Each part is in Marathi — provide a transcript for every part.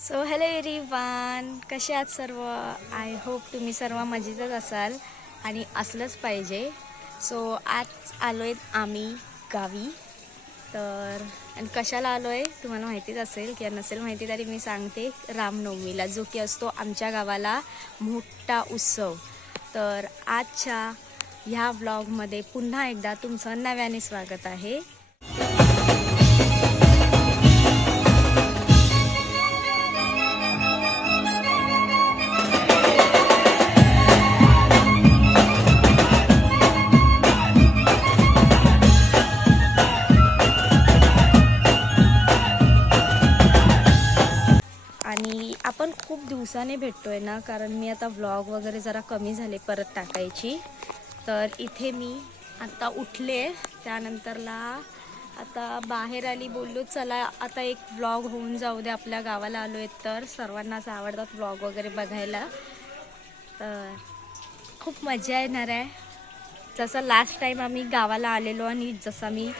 सो हॅलो एव्हरीवन, कसे आहात सर्व? आय होप तुम्ही सर्व मजेतच असाल आणि असलंच पाहिजे. सो आज आलो आहेत आम्ही गावी. तर आणि कशाला आलो आहे तुम्हाला माहितीच असेल किंवा नसेल माहिती तरी मी सांगते, रामनवमीला, जो की असतो आमच्या गावाला मोठा उत्सव. तर आजच्या ह्या व्लॉगमध्ये पुन्हा एकदा तुमचं नव्याने स्वागत आहे. आणि आपण खूप दिवसाने भेटतोय ना, कारण मी आता व्लॉग वगैरे जरा कमी झाले परत टाकायची. तर इथे मी आता उठले, त्यानंतरला आता बाहेर आली, बोललो चला आता एक व्लॉग होऊन जाऊ दे, आपल्या गावाला आलो आहे तर सर्वांनाच आवडतात व्लॉग वगैरे बघायला. तर खूप मजा येणार आहे. जसं लास्ट टाईम आम्ही गावाला आलेलो आणि जसं मी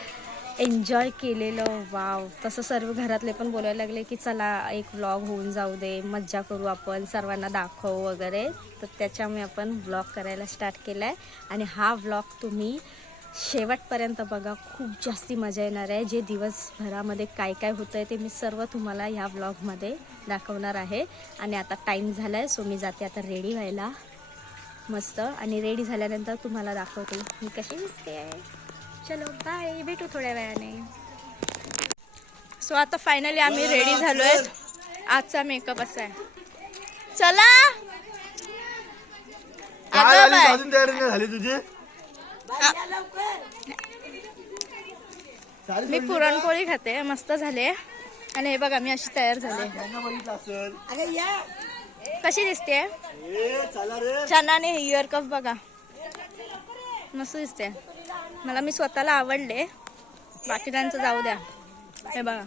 एन्जॉय केलेलं, वाव, तसं सर्व घरातले पण बोलायला लागले की चला एक व्लॉग होऊन जाऊ दे, मज्जा करू आपण, सर्वांना दाखवू वगैरे. तर त्याच्यामुळे आपण व्लॉग करायला स्टार्ट केला आहे आणि हा व्लॉग तुम्ही शेवटपर्यंत बघा, खूप जास्ती मजा येणार आहे. जे दिवसभरामध्ये काय काय होतं आहे ते मी सर्व तुम्हाला ह्या व्लॉगमध्ये दाखवणार आहे. आणि आता टाईम झाला आहे, सो मी जाते आता रेडी व्हायला मस्त, आणि रेडी झाल्यानंतर तुम्हाला दाखवते मी कशी दिसते आहे. चलो बाय, भेटू थोड्या वेळाने. सो आता फायनली आम्ही रेडी झालोय. आजचा मेकअप असा आहे. चला अजून तयारी नाही झाली तुझी? मी पुरणपोळी खाते, मस्त झाले. आणि हे बघा मी अशी तयार झाले. कशी दिसते? छानाने इयर कप बघा, मस्त दिसते. मला मी स्वतःला आवडले, बाकीच्यांचं जाऊ द्या. हे बघा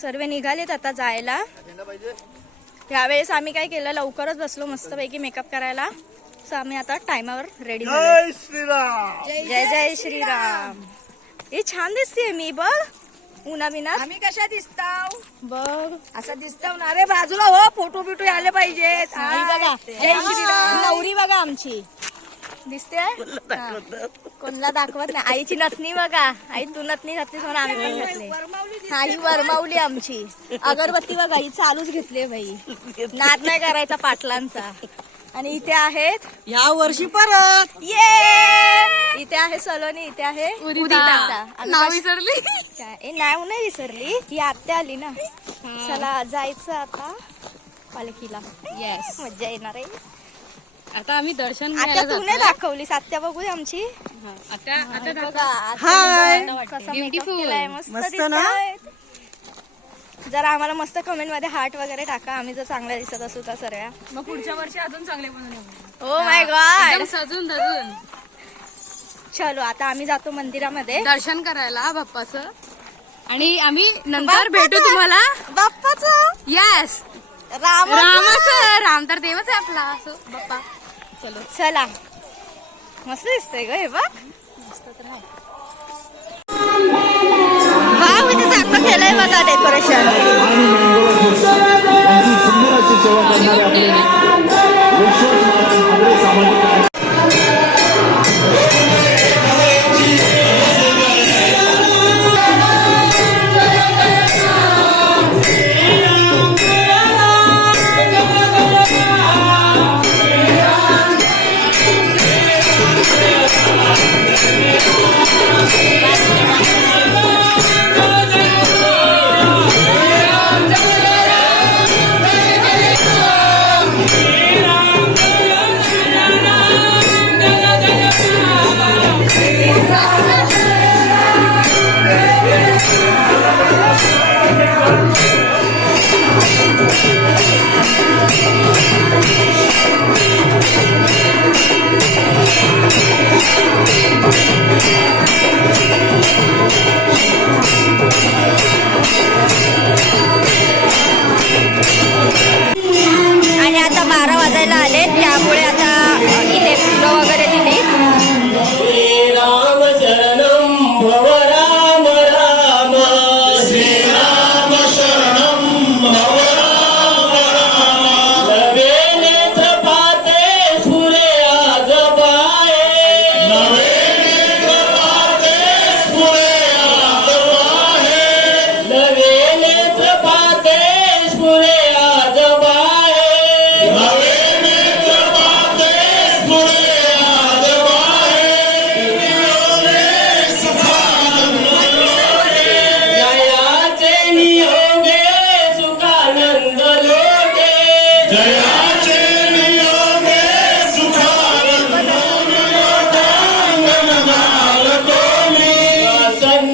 सर्व निघालेत आता जायला. यावेळेस आम्ही काय केलं, लवकरच बसलो मस्तपैकी मेकअप करायला. सो आम्ही आता टायमावर रेडी झालो. जय श्रीराम. जय जय श्रीराम. हे छान दिसते मी, बघ उन्हा बिना. आम्ही कशा दिसताव बघ असं दिसताव ना रे, बाजूला हो, फोटो बिटो आले पाहिजेत. बघा, जय श्रीराम. नवरी बघा आमची दिसते. कोणला दाखवत नाही. आईची नथनी बघा, आई तू नथनी घातलीस म्हणून आम्ही पण घातली. हा, ही वरमावली आमची. अगरबत्ती बघा, ही चालूच घेतली बाई, नाद नाही करायचा पाटलांचा. आणि इथे आहेत या वर्षी परत ये, इथे आहे सलोनी, इथे आहे उदिता. नाव विसरली काय नाव नाही विसरली, ही आत्या आली ना. चला जायचं आता पालखीला. येस, मज्जा येणार आहे. आता आम्ही दर्शन आत्या तू नाही दाखवलीस, आत्या बघू दे आमची. हाय. कसा Beautiful. मेकअप केलाय, मस्त मस्त ना? दिसतायत. जरा आम्हाला मस्त कमेंट मध्ये हार्ट वगैरे टाका, आम्ही जर चांगल्या दिसत असू तर सर्व. मग पुढच्या वर्षी अजून चांगले बनवू. Oh my God. सजून धरून चलो आता आम्ही जातो मंदिरामध्ये दर्शन करायला बाप्पाचं, आणि आम्ही नंतर भेटू तुम्हाला. बाप्पाचं, येस, रामाचं. राम तर देवच आहे आपला, असो बाप्पा. चलो चला, मस्त दिसतंय ग हे बघ. वाव, इथे चांगलं केलंय बघा डेकोरेशन.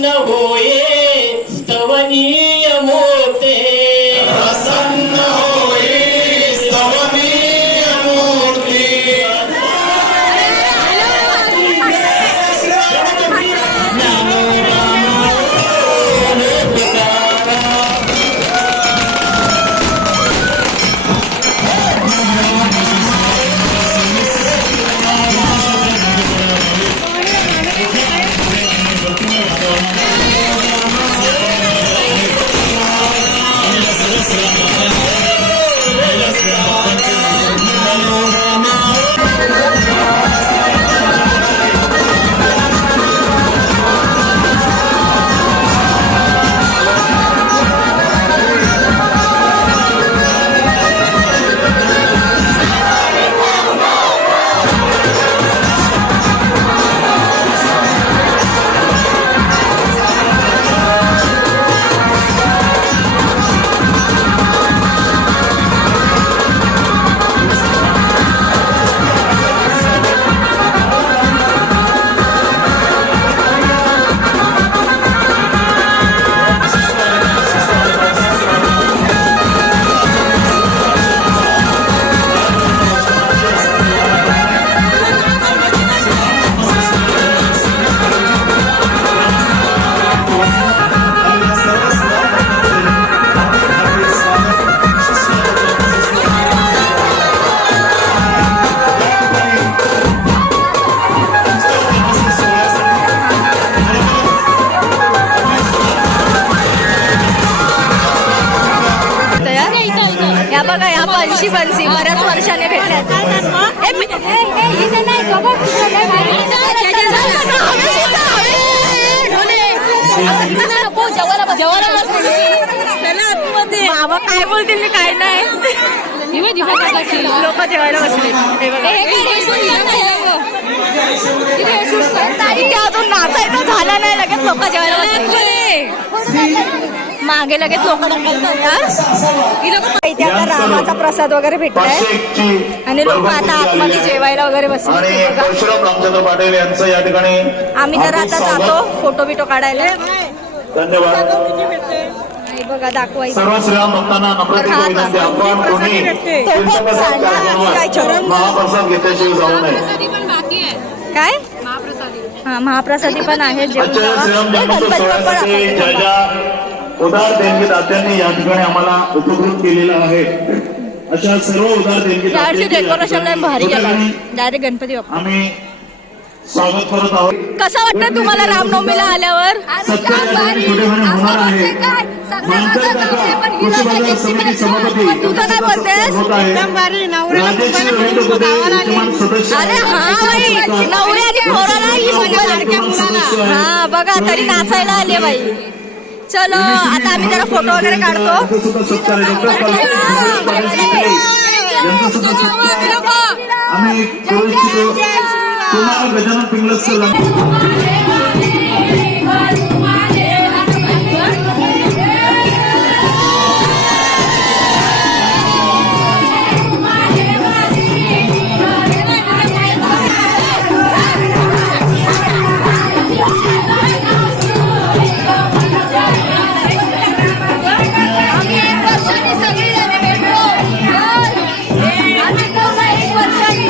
प्रसन्न होये स्तवनीय मूर्ते प्रसन्न होये स्तवनीय मूर्ती या बघा या बनशी बऱ्याच वर्षाने भेटल्यात. बाबा काय बोलतील मी काय नाही. लोक जेवायला बसले. इथे अजून नाचायचं झालं नाही, लगेच लोक जेवायला बसले. मागे लगेच लोक इथे आता रामाचा प्रसाद वगैरे भेटलाय आणि लोक आता आतमध्ये जेवायला वगैरे बसले. रामचंद्र पाटील यांचं या ठिकाणी आम्ही जर आता जातो फोटो बिटो काढायला. धन्यवाद. हे बघा दाखवायचं. सर्व श्रीराम भक्तांना नम्रतेची विनंती, आपण कोणी महाप्रसाद घेतल्याशिवाय जाऊ नये. काय हा महाप्रसादी पण आहे. आजच्या श्रीराम जन्मोत्सव सोहळ्यासाठी ज्या ज्या उदार देणगी दात्यांनी या ठिकाणी आम्हाला उपकृत केलेलं आहे, अशा सर्व उदार देणगी डेकोरेशन भारी केलं. डायरेक्ट गणपती बाप्पा. आम्ही स्वागत करत आहोत. कसं वाटतं तुम्हाला रामनवमीला आल्यावर? होणार आहे. कृषी बाजार समिती सभापती तुझं काय बोलतेस? राजेश रवींद्र गोदे विद्यमान सदस्य. अरे हा बाई नवऱ्या आणि पोराला ही मुंबई. हा बघा तरी नाचायला आले बाई. चलो आता आम्ही जरा फोटो वगैरे काढतो. यांचा सुद्धा सत्कार आहे. डॉक्टर यांचा सुद्धा सत्कार आम्ही करू इच्छितो. कुमार गजानन पिंगळकर एक वर्षाने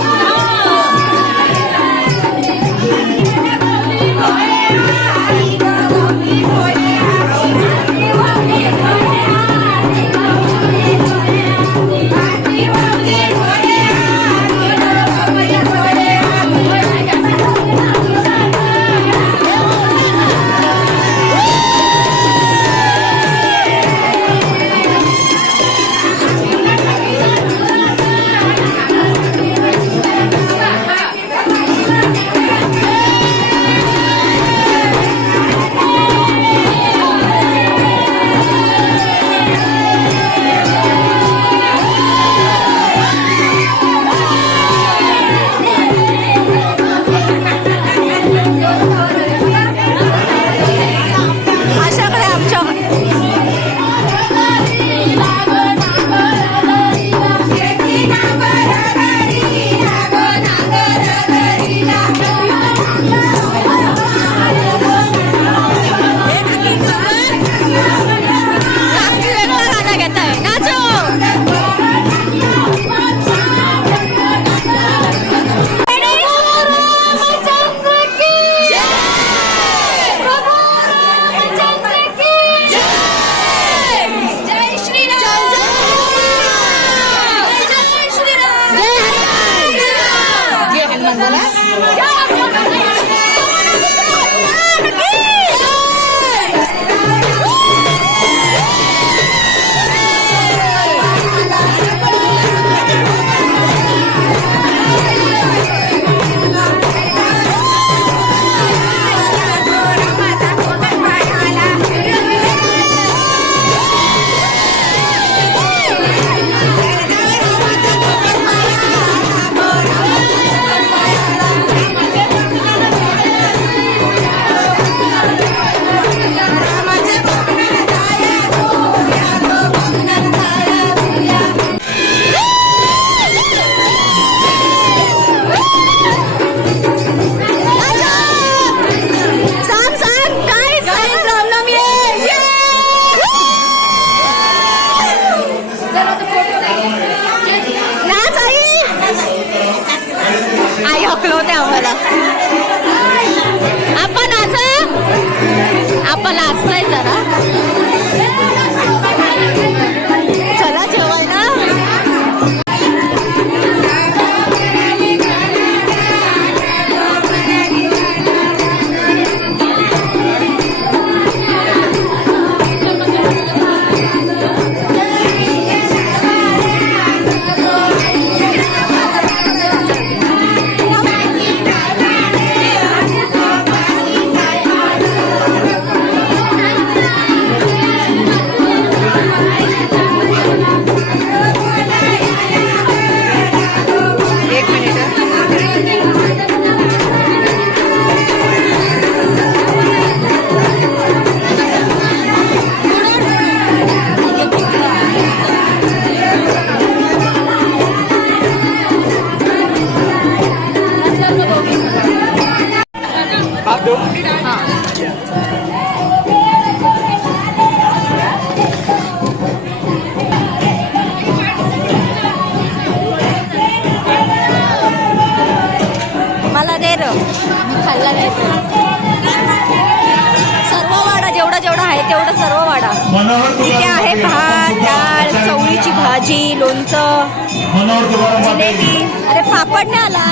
तेवढं सर्व वाढा. मनोहर इथे आहे भात, डाळ, चवळीची भाजी, लोणचं, मनोहर तुकाराम जिलेबी. अरे पापड नाही आला.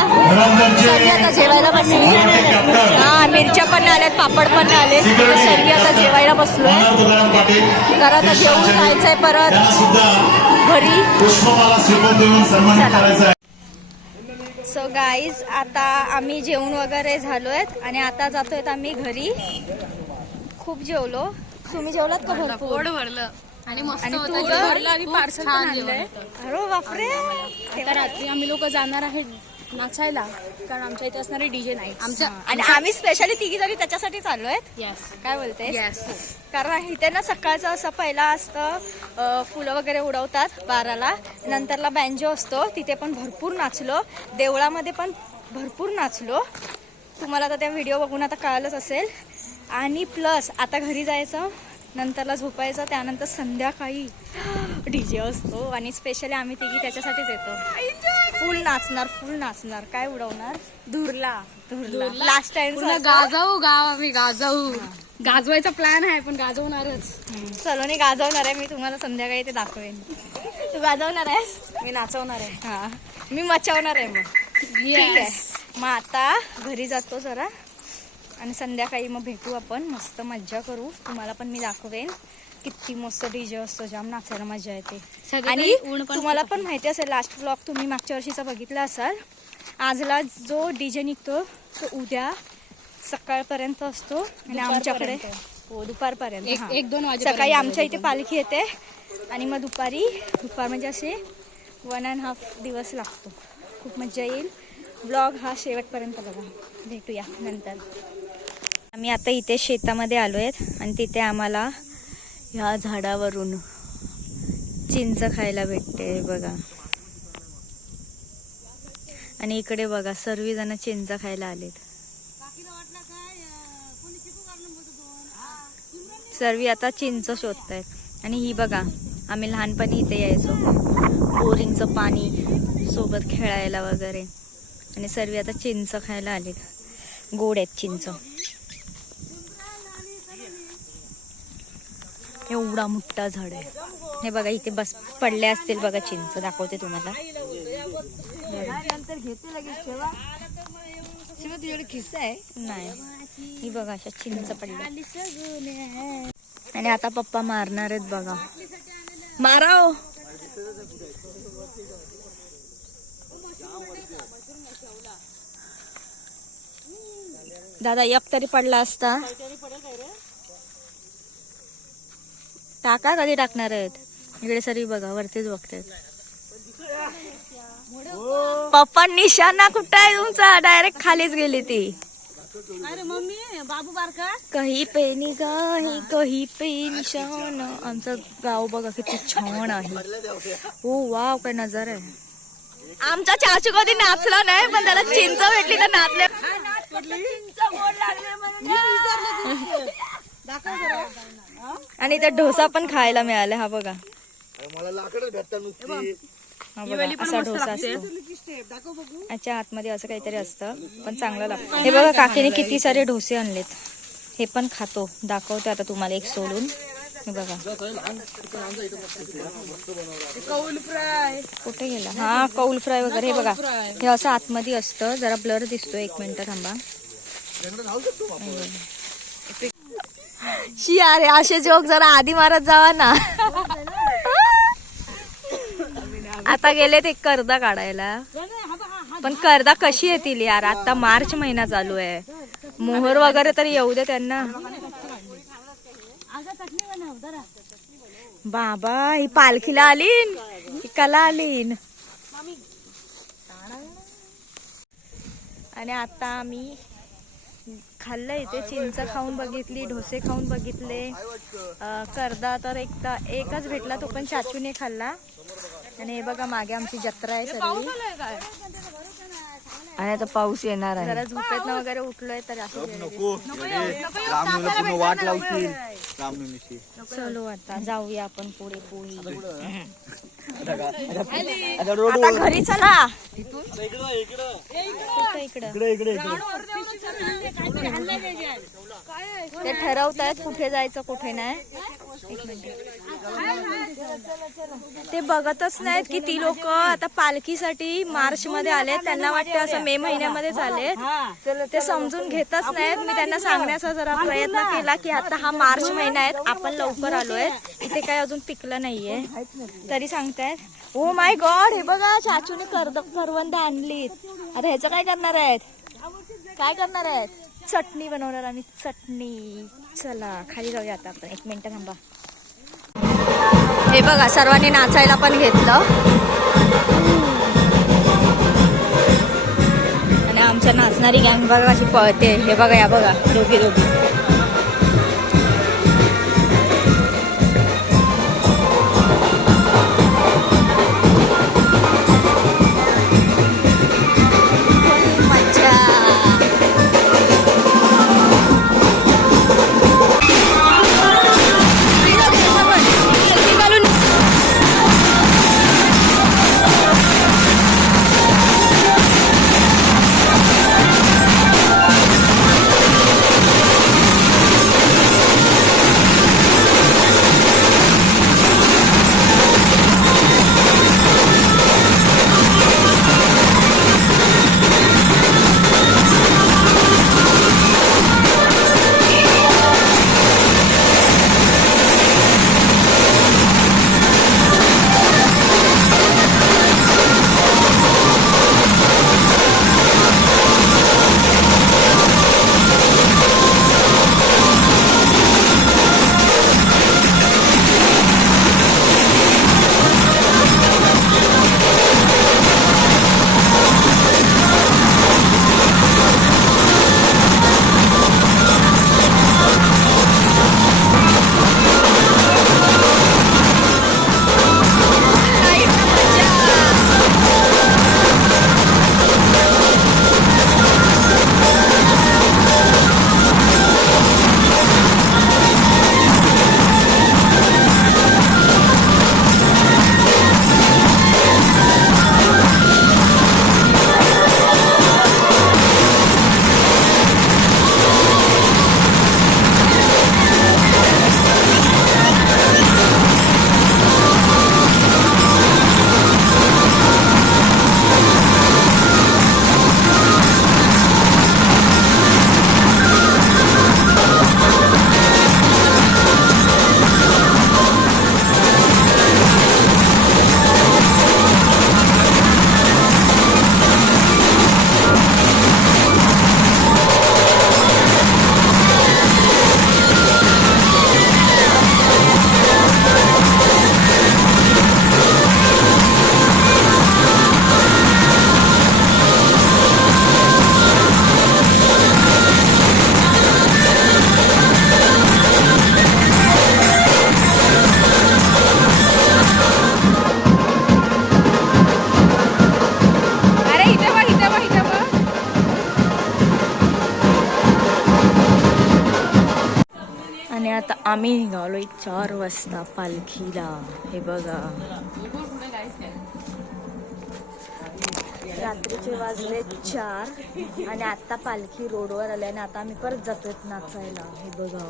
सर्वी आता जेवायला बसली. हा, मिरच्या पण नाही आल्यात, पापड पण नाही आले. सर्वी आता जेवायला बसलोय. तुकाराम पाटील तर आता जेवून जायचंय परत घरी. पुष्पमाला स्वीकार देऊन सन्मानित करायचा आहे. सो गाईज, आता आम्ही जेवण वगैरे झालोय आणि आता जातोय आम्ही घरी. खूप जेवलो. तुम्ही जेवलात का भरपूर? पोट भरलं आणि मस्त आणि होतं तू जेवण. भरलं आणि खूप पार्सल छान पण जेवण आणलंय. होतं. अरे बापरे. आता रात्री आम्ही लोक जाणार आहे नाचायला, कारण आमच्या इथे असणारे डीजे नाईट. आमच्या आणि आम्ही स्पेशली तिघी जरी त्याच्यासाठी चाललोय. येस. काय बोलते? येस. कारण इथे ना सकाळचं असं पहिला असतं, फुलं वगैरे उडवतात 12ला. नंतरला बँजो असतो, तिथे पण भरपूर नाचलो. देवळामध्ये पण भरपूर नाचलो. तुम्हाला आता त्या व्हिडिओ बघून आता कळालंच असेल. आणि प्लस आता घरी जायचं, नंतरला झोपायचं, त्यानंतर संध्याकाळी डीजे असतो. आणि स्पेशली आम्ही तिघी त्याच्यासाठीच येतो. फुल नाचणार. काय उडवणार? धुरला. लास्ट टाइम पूर्ण गाजाऊ गाव आम्ही गाजाऊ. गाजवायचा प्लॅन आहे, पण गाजवणारच. सलोनी गाजवणार आहे. मी तुम्हाला संध्याकाळी ते दाखवेन. तू गाजवणार आहेस? मी नाचवणार आहे. हा, मी मचावणार आहे. मग ठीक आहे. मग आता घरी जातो जरा आणि संध्याकाळी मग भेटू आपण. मस्त मज्जा करू. तुम्हाला पण मी दाखवेन किती मस्त डीजे असतो. जाम नाचायला मजा येते. आणि तुम्हाला पण माहिती असेल, लास्ट व्लॉग तुम्ही मागच्या वर्षीचा बघितला असाल. आजला जो डीजे निघतो तो उद्या सकाळपर्यंत असतो आणि आमच्याकडे हो दुपारपर्यंत. हा. 1-2 वाजेपर्यंत. सकाळी आमच्या इथे पालखी येते आणि मग दुपार म्हणजे असे 1.5 दिवस लागतो. खूप मजा येईल. ब्लॉग हा शेवटपर्यंत बघा. भेटूया नंतर. आम्ही आता इथे शेतामध्ये आलो आहेत आणि तिथे आम्हाला ह्या झाडावरून चिंच खायला भेटते बघा. आणि इकडे बघा सर्वजण चिंच खायला आलेत. सर्वी आता चिंच शोधतायत. आणि ही बघा, आम्ही लहानपणी इथे यायचो, बोरिंगचं पाणी सोबत खेळायला वगैरे. आणि सर्वी आता चिंच खायला आलेत. गोड आहेत चिंच. एवढा मोठा झाड आहे. हे बघा इथे बस पडले असतील बघा चिंच. दाखवते तुम्हाला. नाही, ही बघा अशा चिंच पडल्या. आणि आता पप्पा मारणार आहेत बघा. माराव. दादा एक तरी पडला असता. टाका कधी टाकणार आहेत? इकडे सरी बघा, वरतीच बघतायत. पप्पा निशाणा कुठं आहे तुमचा? डायरेक्ट खालीच गेली ती. अरे मम्मी, बाबू बारका कही पे निगाही कही पे निशाण. आमचं गाव बघा किती छान आहे. हो वाव, काय नजारा आहे. आमचा चाचू कधी नाचला नाही, पण त्याला चिंच भेटली तर नाचले. आणि त्या डोसा पण खायला मिळाला. हा बघा, हा बघा असा डोसा असतो. अच्छा, आतमध्ये असं काहीतरी असतं, पण चांगलं लागतं. हे बघा काकीने किती सारे डोसे आणलेत. हे पण खातो. दाखवते आता तुम्हाला एक सोडून. हे बघा कौल फ्राय. कुठे गेला? हा, कौल फ्राय वगैरे. हे बघा, हे असं आतमध्ये असतं. जरा ब्लर दिसतोय. 1 मिनिट थांबा. शी अरे, असे जोक जरा आधी मारत जावा ना. आता गेले ते कर्दा काढायला. पण कर्दा कशी येतील यार? आता मार्च महिना चालू आहे. मोहर वगैरे तरी येऊ दे त्यांना. बाबा, ही पालखीला आलीन, ही कला आलीन. आणि आता आम्ही खाल्लं इथे. चिंच खाऊन बघितली, डोसे खाऊन बघितले. कर्दा तर एकच भेटला, तो पण चाचूने खाल्ला. आणि हे बघा मागे आमची जत्रा आहे सर्वी. आणि आता पाऊस येणार आहे. जरा झोपेतनं वगैरे उठलोय तर असं चलो आता जाऊया आपण पुढे. पोळी आता घरी चला. इकडे ते ठरवतायत कुठे जायचं कुठे नाही. ते बघतच नाहीत की ती लोक आता पालखीसाठी मार्च मध्ये आले, त्यांना वाटतं असं मे महिन्यामध्ये झाले, ते समजून घेतच नाहीत. मी त्यांना सांगण्याचा जरा प्रयत्न केला की आता हा मार्च महिना आहे, आपण लवकर आलोय, इथे काही अजून पिकलं नाहीये, तरी सांगतायत ओ माय गॉड हे बघा चाचूने करवंद आणलीत. आता ह्याचं काय करणार आहेत, काय करणार आहेत, चटणी बनवणार आणि चटणी. चला खाली जाऊया आता आपण, 1 मिनिट थांबा. हे बघा सर्वांनी नाचायला पण घेतलं आणि आमच्या नाचणारी गँग बघा कशी पळते. हे बघा या बघा दोघी मज्जा. आता आम्ही निघालोय 4 वाजता पालखीला. हे बघा रात्रीचे वाजले 4 आणि आता पालखी रोडवर आली आणि आता आम्ही परत जातोय नाचायला. हे बघा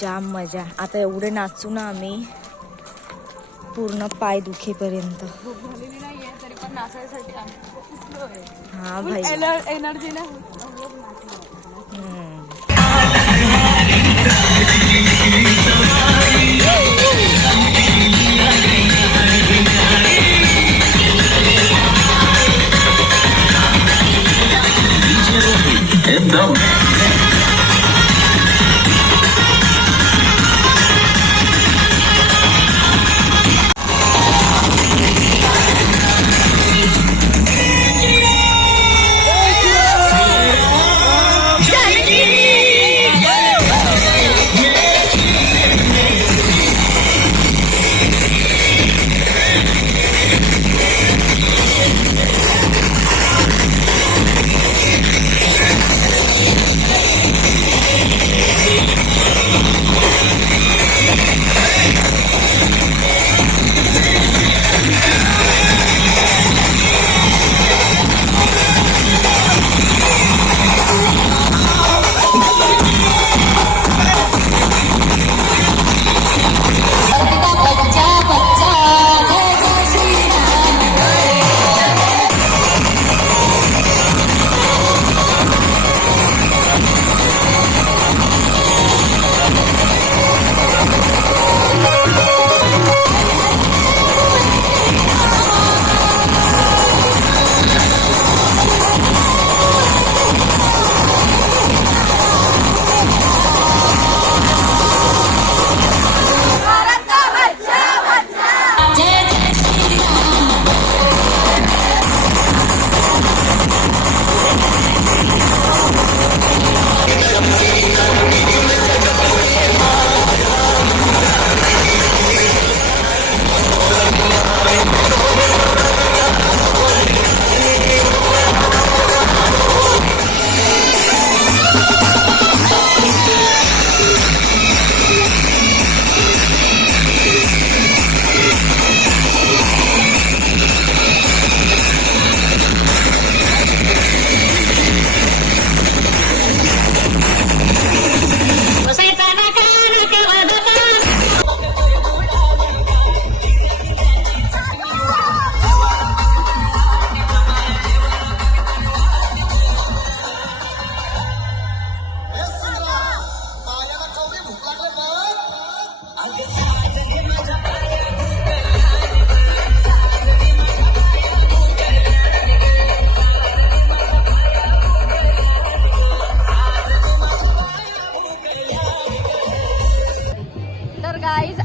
जाम मजा. आता एवढे नाचू ना आम्ही पूर्ण पाय दुखेपर्यंत. हा भाई एनर्जी ना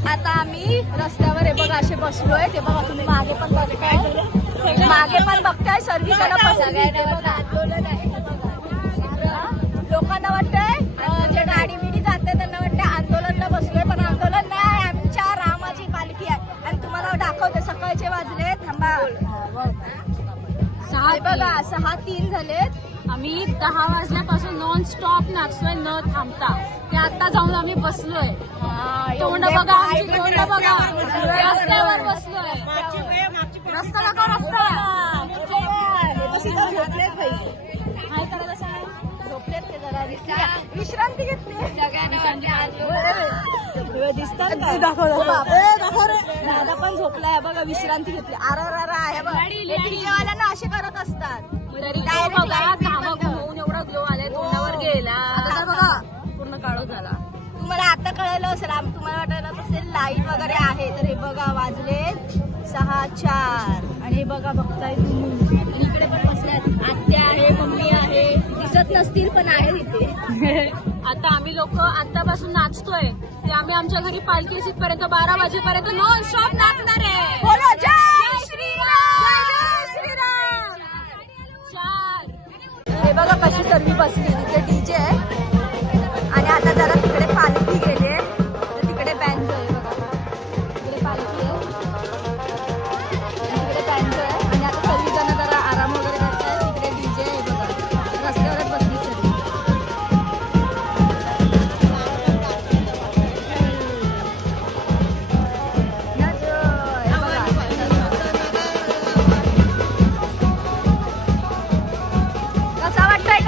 आता आम्ही रस्त्यावर हे बघा असे बसलोय. ते बघा तुम्ही मागे पण बघताय, सर्वीकडे बसले. आंदोलन आहे लोकांना वाटतंय जे गाडी बिडी जाते त्यांना वाटतंय आंदोलनला बसलोय, पण आंदोलन नाही, आमच्या रामाची पालखी आहे. आणि तुम्हाला दाखवते सकाळचे वाजले, थांबा 6 बघा 6:03 झालेत. आम्ही 10 वाजल्यापासून नॉन स्टॉप नाचतोय न थांबता. ते आता जाऊन आम्ही बसलोय. तोंड बघा, आमची तोंड बघा, रस्त्यावर बसलोय. रस्ता नका रस्ता काय करायला सांगा. झोपलेत ते जरा विश्रांती घेतली. दादा पण झोपलाय बघा, विश्रांती घेतली. आहे बघा, डीजेवाल्यांना असे करत असतात. बघा घामाघूम होऊन एवढा ग्लो आलाय तोंडावर गेला. आता बघा पूर्ण काळो झाला. तुम्हाला आता कळलं असेल, तुम्हाला वाटायला असेल लाईट वगैरे आहे, तर हे बघा वाजले 6:04 आणि हे बघा बघताय तुम्ही. आणि इकडे पण बसल्यात आत्या आहे, मम्मी आहे, दिसत नसतील पण आहे तिथे. आता आम्ही लोक आतापासून नाचतोय ते आम्ही आमच्या घरी पालखी येईपर्यंत 12 वाजेपर्यंत नॉन स्टॉप नाचणार आहे. बोलो जय श्रीराम, जय श्रीराम. 4 हे बघा कशी सर्वी बसली, तिथे डीजे आहे आणि आता जरा तिकडे पालखी गेले, तर तिकडे बँजो आहे बघा. तिकडे पालखी आहे, तिकडे बँजो आहे आणि आता सर्वी जण जरा आराम वगैरे करतात. तिकडे डीजे आहे बघा, रस्त्यावरच बसली सर्वी.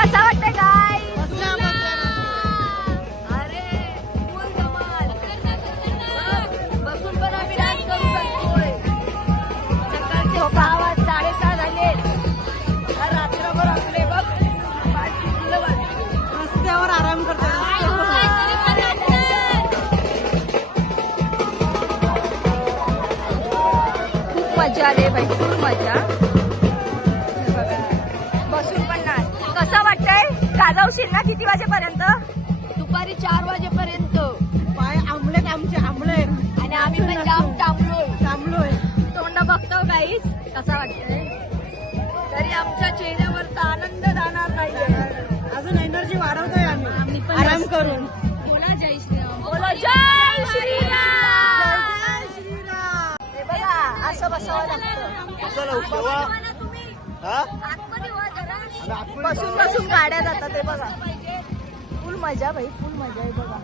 कसा वाटतंय काय? अरे फुल धमाल. बसून पण आम्ही डान्स करू शकतोय. सकाळचे 6:06 झाले, रात्रभर आपले बघ रस्त्यावर आराम करतो. खूप मजा आली बाई, खूप मजा. बसून पण नाच. कसं वाटतंय? गाजवशील ना किती वाजेपर्यंत? दुपारी 4 वाजेपर्यंत. पाय आंबलेत आमचे, आंबले. आणि आम्ही पण जाम थांबलोय. तोंड बघतो काहीच. कसं वाटतंय? तरी आमच्या चेहऱ्यावरचा आनंद जाणार नाही. अजून एनर्जी वाढवतोय आम्ही आराम करून. बोला जय श्रीराम. बोलो जय श्रीराम. हे बघा असं बसावं लागतं. बसून बसून गाड्या जातात. ते बघा फुल मजा भाई, फुल मजा आहे बघा.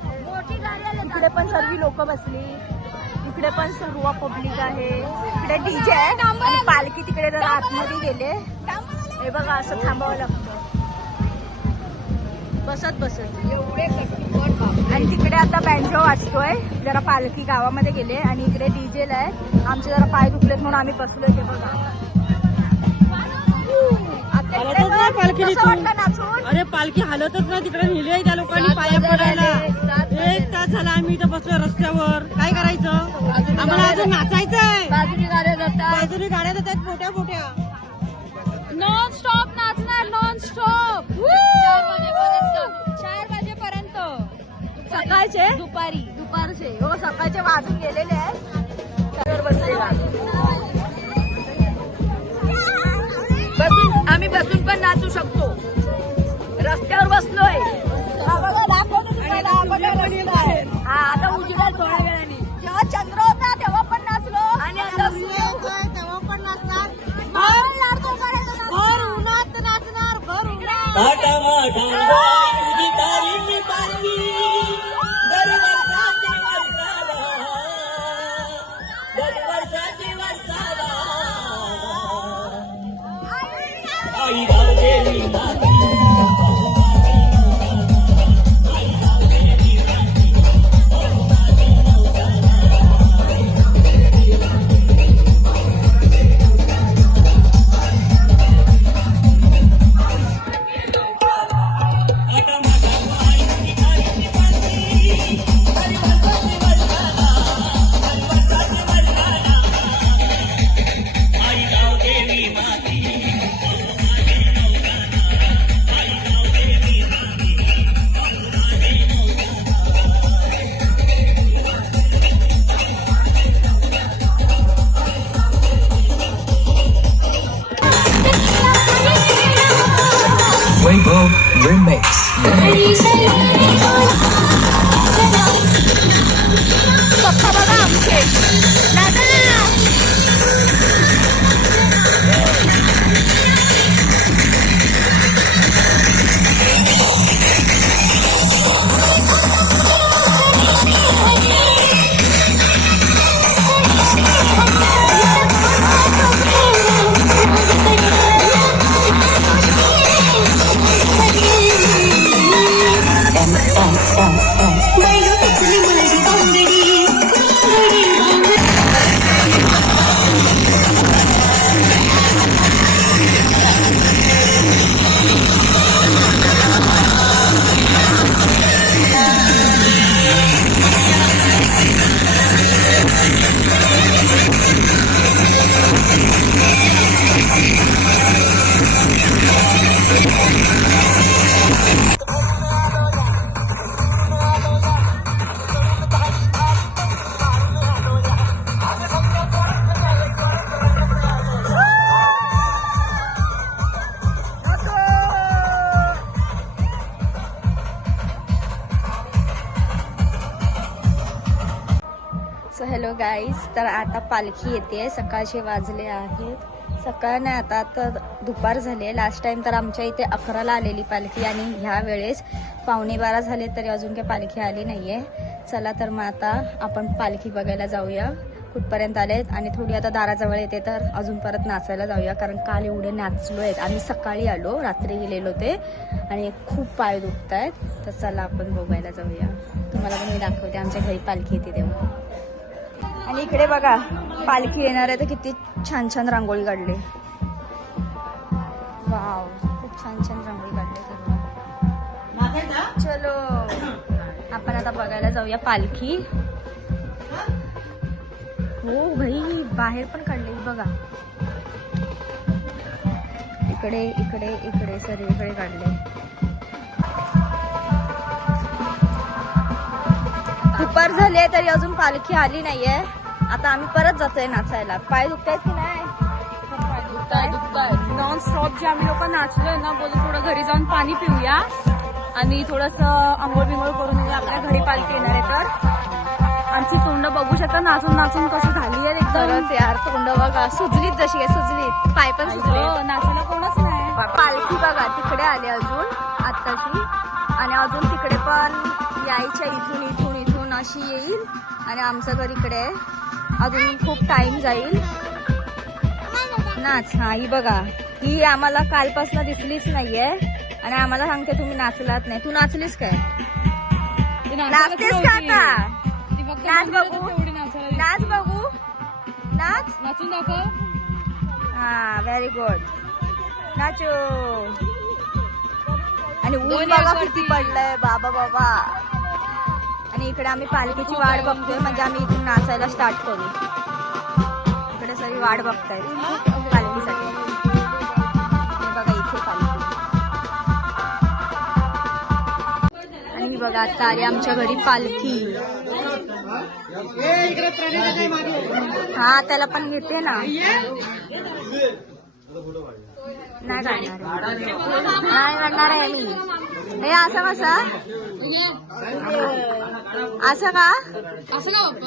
इकडे पण सर्व लोक बसली, इकडे पण सर्व पब्लिक आहे. इकडे डीजे आहे आणि पालखी तिकडे जरा आतमध्ये गेले. हे बघा असं थांबावं लागतं बसत एवढे. आणि तिकडे आता बँजो वाजतोय. जरा पालखी गावामध्ये गेले आणि इकडे डीजेला आहे. आमचे जरा पाय दुखलेत म्हणून आम्ही बसलोय. ते बघा अरे पालखी हालतच ना, तिकडे नेली आहे त्या लोकांनी पाया पडायला. 1 तास झाला आम्ही इथं बसलोय रस्त्यावर. काय करायचं? आम्हाला अजून नाचायचंय. बाजूनी गाड्या जातात, बाजूने गाड्या जातात मोठ्या मोठ्या. नॉन स्टॉप नाचणार, नॉन स्टॉप 4 वाजेपर्यंत. सकाळचे दुपारचे हो, सकाळचे वाजून गेलेले आहेत. बसून आम्ही बसून पण नाचू शकतो. रस्त्यावर बसलोय. हा आता उजेडात थोड्या वेळाने. जेव्हा चंद्र होता तेव्हा पण नाचलो आणि आता तेव्हा पण नाचणार. भर उन्हात नाचणार, भर उन्हात. तुझी तारीफ पालवी दरवर्षाची वर्षाला आई गावदेवी सो हॅलो गाईज, तर आता पालखी येते. सकाळचे वाजले आहेत, सकाळ नाही आता दुपार झाली आहे. लास्ट टाइम तर आमच्या इथे 11ला आलेली पालखी आणि ह्या वेळेस 11:15 झाले तरी अजून काही पालखी आली नाहीये. चला तर मग आता आपण पालखी बघायला जाऊया कुठपर्यंत आलेत आणि थोडी आता दाराजवळ येते तर अजून परत नाचायला जाऊया, कारण काल एवढे नाचलो आहेत. आम्ही सकाळी आलो, रात्री गेलेलो ते आणि खूप पाय दुखत आहेत. तर चला आपण बघायला जाऊया. तुम्हाला पण मी दाखवते आमच्या घरी पालखी येते तेव्हा. आणि इकडे बघा पालखी येणार आहे तर किती छान छान रांगोळी काढली. वाव, खूप छान छान रांगोळी काढली. चलो आपण आता बघायला जाऊया पालखी. हो भाई, बाहेर पण काढले बघा, इकडे इकडे इकडे सर्वीकडे काढले. दुपार झाले तरी अजून पालखी आली नाहीये. आता आम्ही परत जातोय नाचायला. पाय दुखतायत की नाही? दुखताय नॉन स्टॉप जे आम्ही लोक नाचलोय ना, बोलतो थोडं घरी जाऊन पाणी पिऊया आणि थोडस आंघोळ बिंघोळ करून येऊया. आपल्या घरी पालखी येणार आहे तर आमची तोंड बघू शकता, नाचून नाचून कशी झाली आहे खरंच यार, तोंड बघा सुजलीत, जशी काय सुजलीत, पाय पण सुजले. नाचायला कोणच नाही. पालखी बघा तिकडे आली अजून आत्ताची, आणि अजून तिकडे पण यायच्या, इथून इथून इथून अशी येईल आणि आमचं घर इकडे आहे. अजून खूप टाइम जाईल. नाच. हा, ही बघा, ही आम्हाला कालपासून दिसलीच नाहीये आणि आम्हाला सांगते तुम्ही नाचलात नाही. तू नाचलीस काय? नाचतेस का आता? नाच बघू, नाच बघू, नाच, नाचून दाखव. हा, व्हेरी गुड, नाचो. आणि ऊन बघा किती पडलंय बाबा बाबा. आणि इकडे आम्ही पालखीची वाट बघतोय, म्हणजे आम्ही इथून नाचायला स्टार्ट करू. इकडे सगळी वाट बघतायत पालखीसाठी. हे बघा इथे पालखी. आणि ही बघा आता आली आमच्या घरी पालखी. हा, त्याला पण घेते ना. नाही काढणार आहे मी. हे असं कसं, असं का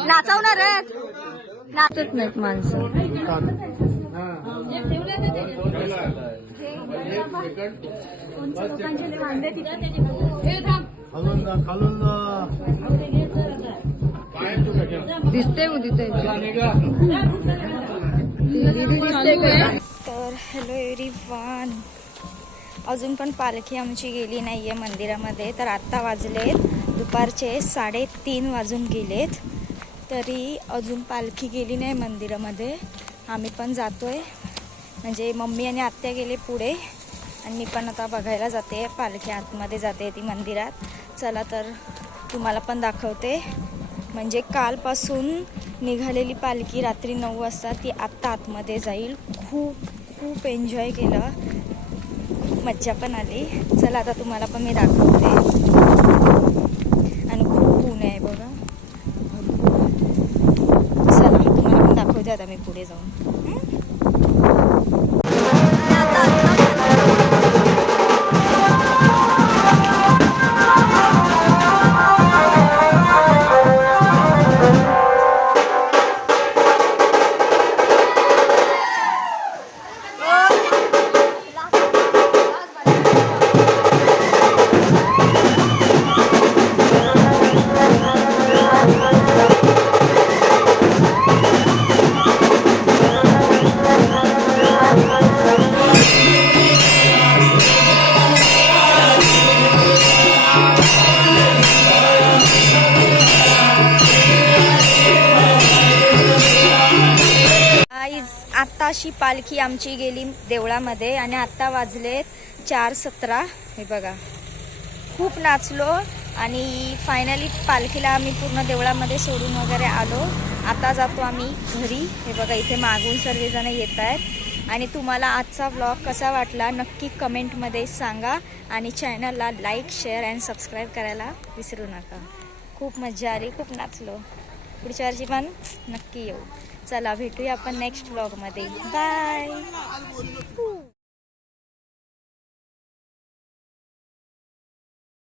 नाचवणार आहेत? नाचत नाहीत माणसं. दिसते तर हॅलो एव्हरीवन, अजून पण पालखी आमची गेली नाहीये मंदिरामध्ये. तर आत्ता वाजलेत दुपारचे 3:30 वाजून गेलेत, तरी अजून पालखी गेली नाही मंदिरामध्ये. आम्ही पण जातोय, म्हणजे मम्मी आणि आत्या गेले पुढे आणि मी पण आता बघायला जाते. पालखी आतमध्ये जाते ती मंदिरात. चला तर तुम्हाला पण दाखवते. म्हणजे कालपासून निघालेली पालखी रात्री 9 वाजता ती आत्ता आतमध्ये जाईल. खूप खूप एन्जॉय केलं, मज्जा पण आली. चला आता तुम्हाला पण मी दाखवते. आणि खूप ऊन आहे बघा. चला तुम्हाला पण दाखवते आता मी पुढे जाऊन. अशी पालखी आमची गेली देवळामध्ये आणि आता वाजलेत 4:17. हे बघा, खूप नाचलो आणि फायनली पालखीला आम्ही पूर्ण देवळामध्ये सोडून वगैरे आलो. आता जातो आम्ही घरी. हे बघा, इथे मागून सर्वजण येत आहेत. आणि तुम्हाला आजचा व्लॉग कसा वाटला नक्की कमेंटमध्ये सांगा आणि चॅनलला लाईक, शेअर अँड सबस्क्राईब करायला विसरू नका. खूप मजा आली, खूप नाचलो. पुढच्या वर्षी पण नक्की येऊ. चला, भेटूया आपण नेक्स्ट व्लॉगमध्ये. बाय.